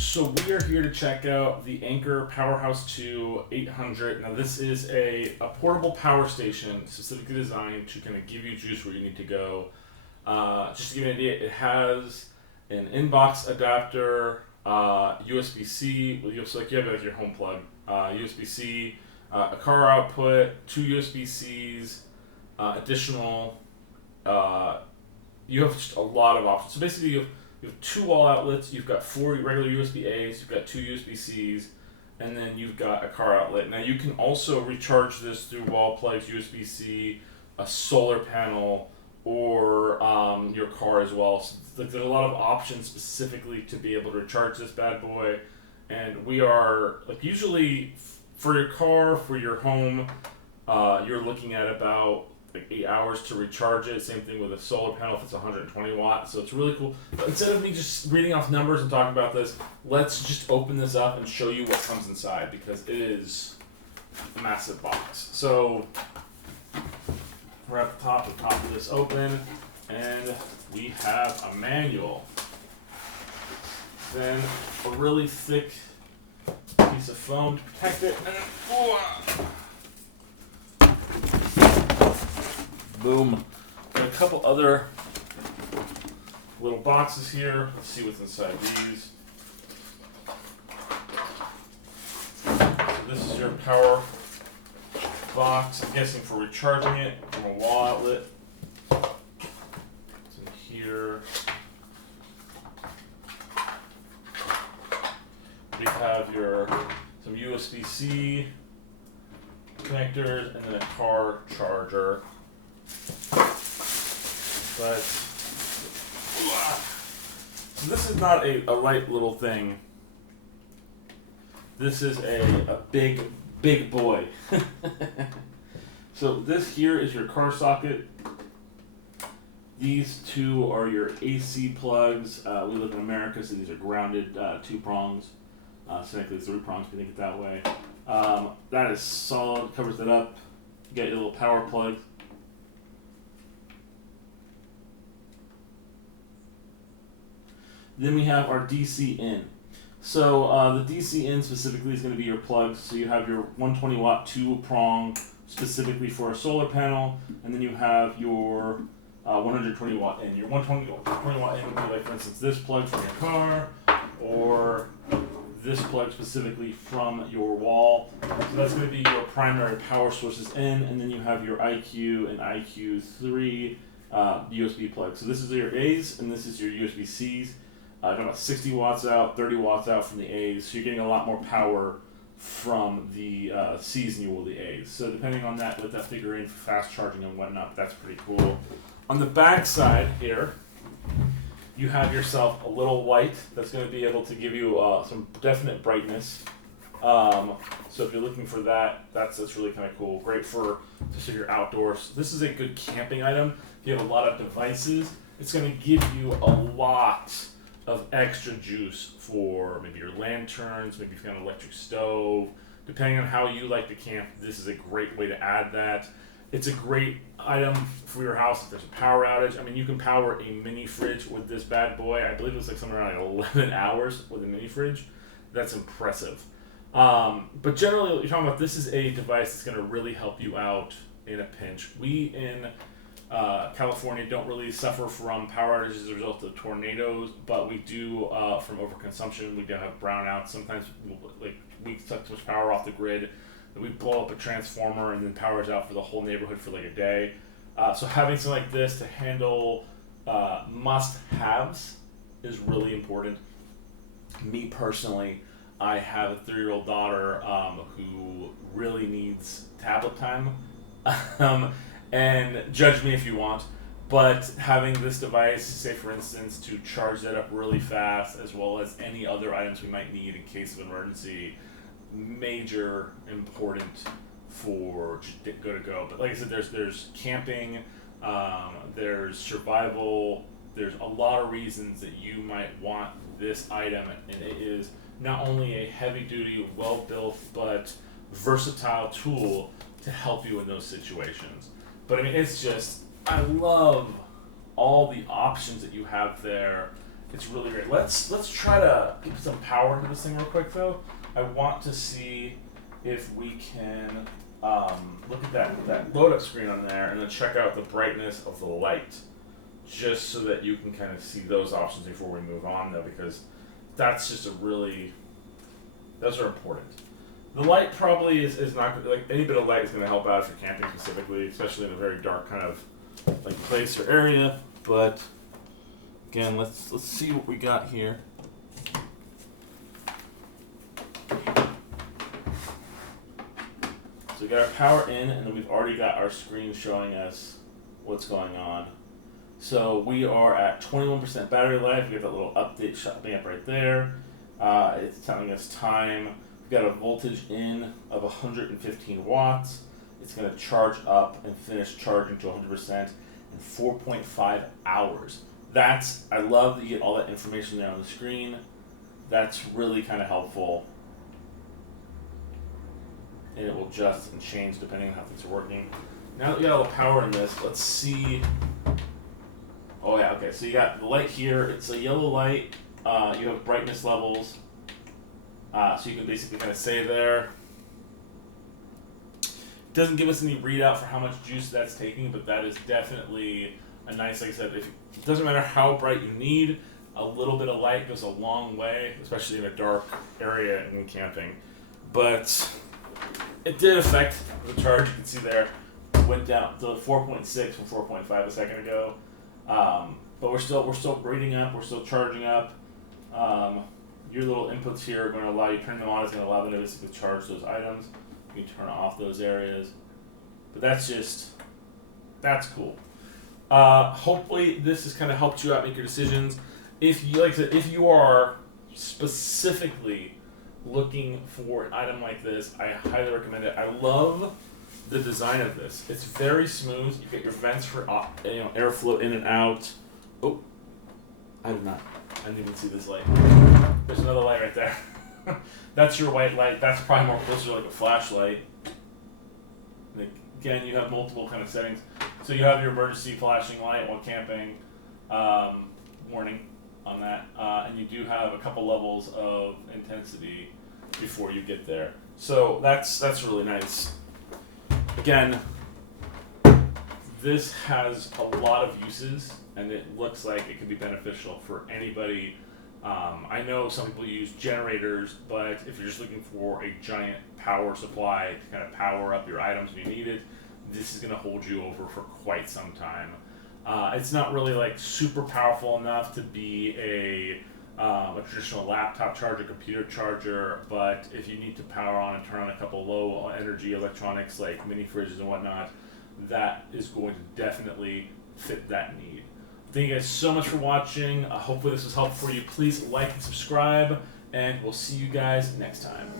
So we are here to check out the Anker Powerhouse II 800. Now this is a portable power station specifically designed to kind of give you juice where you need to go. Just to give you an idea, it has an inbox adapter, USB-C, you have like your home plug, USB-C, a car output, two USB-Cs, additional, you have just a lot of options. So basically you have two wall outlets, you've got four regular USB-As, you've got two USB-Cs, and then you've got a car outlet. Now you can also recharge this through wall plugs, USB-C, a solar panel, or your car as well. So there's a lot of options specifically to be able to recharge this bad boy. And we are, usually for your car, for your home, you're looking at about 8 hours to recharge it. Same thing with a solar panel if it's 120 watts. So it's really cool. But instead of me just reading off numbers and talking about this, let's just open this up and show you what comes inside, because it is a massive box. So we're at the top of this open, and we have a manual. Then a really thick piece of foam to protect it, and boom. Got a couple other little boxes here. Let's see what's inside these. So this is your power box, I'm guessing for recharging it from a wall outlet. It's in here. We have some USB-C connectors and then a car charger. But so this is not a light little thing. This is a big boy. So this here is your car socket. These two are your AC plugs. We live in America, so these are grounded 2 prongs. Technically 3 prongs if you think it that way. That is solid, covers it up. You got your little power plug. Then we have our DC in. So the DC in specifically is going to be your plugs. So you have your 120 watt 2 prong specifically for a solar panel, and then you have your 120 watt in. Your 120 watt in would be like, for instance, this plug from your car, or this plug specifically from your wall. So that's going to be your primary power sources in, and then you have your IQ and IQ3 USB plugs. So this is your A's, and this is your USB-Cs. About 60 watts out, 30 watts out from the A's, so you're getting a lot more power from the C's than you will the A's. So depending on that, let that figure in for fast charging and whatnot, that's pretty cool. On the back side here, you have yourself a little light that's going to be able to give you some definite brightness. So if you're looking for that, that's really kind of cool. Great for just if you're outdoors. This is a good camping item. If you have a lot of devices, it's going to give you a lot of extra juice for maybe your lanterns, maybe if you've got an electric stove. Depending on how you like to camp, this is a great way to add that. It's a great item for your house if there's a power outage. I mean, you can power a mini fridge with this bad boy. I believe it was like somewhere around 11 hours with a mini fridge. That's impressive. But generally, what you're talking about, this is a device that's going to really help you out in a pinch. We in California don't really suffer from power outages as a result of tornadoes, but we do from overconsumption. We do have brownouts. Sometimes we suck too much power off the grid that we blow up a transformer and then power's out for the whole neighborhood for like a day. So having something like this to handle must-haves is really important. Me personally, I have a 3-year-old daughter who really needs tablet time. And judge me if you want, but having this device, say for instance, to charge that up really fast, as well as any other items we might need in case of emergency, major important for go to go. But like I said, there's camping, there's survival, there's a lot of reasons that you might want this item, and it is not only a heavy duty, well built, but versatile tool to help you in those situations. But I mean, it's just, I love all the options that you have there, It's really great. Let's try to get some power into this thing real quick though. I want to see if we can look at that load up screen on there and then check out the brightness of the light, just so that you can kind of see those options before we move on though, because that's just those are important. The light probably is not like any bit of light is going to help out if you're camping specifically, especially in a very dark kind of like place or area. But again, let's see what we got here. So we got our power in, and then we've already got our screen showing us what's going on. So we are at 21% battery life. We got that little update showing up right there. It's telling us time. We've got a voltage in of 115 watts. It's going to charge up and finish charging to 100% in 4.5 hours. I love that you get all that information there on the screen. That's really kind of helpful. And it will adjust and change depending on how things are working. Now that we got all the power in this, let's see. Oh yeah, okay, so you got the light here. It's a yellow light. You have brightness levels. So you can basically kind of say there. It doesn't give us any readout for how much juice that's taking, but that is definitely a nice, like I said, it doesn't matter how bright you need, a little bit of light goes a long way, especially in a dark area and camping. But it did affect the charge. You can see there, it went down to 4.6 from 4.5 a second ago. But we're still breathing up, we're still charging up. Your little inputs here are going to allow you, turn them on is going to allow them to charge those items. You can turn off those areas. But that's cool. Hopefully this has kind of helped you out make your decisions. If you, like I said, if you are specifically looking for an item like this, I highly recommend it. I love the design of this. It's very smooth. You get your vents for airflow in and out. Oh, I didn't even see this light. There's another light right there. That's your white light. That's probably more closer to like a flashlight. Again, you have multiple kind of settings. So you have your emergency flashing light while camping, warning on that, and you do have a couple levels of intensity before you get there. So that's really nice. Again, this has a lot of uses, and it looks like it could be beneficial for anybody. I know some people use generators, but if you're just looking for a giant power supply to kind of power up your items when you need it, this is going to hold you over for quite some time. It's not really like super powerful enough to be a traditional laptop charger, computer charger, but if you need to power on and turn on a couple low energy electronics like mini fridges and whatnot, that is going to definitely fit that need. Thank you guys so much for watching. Hopefully this was helpful for you. Please like and subscribe, and we'll see you guys next time.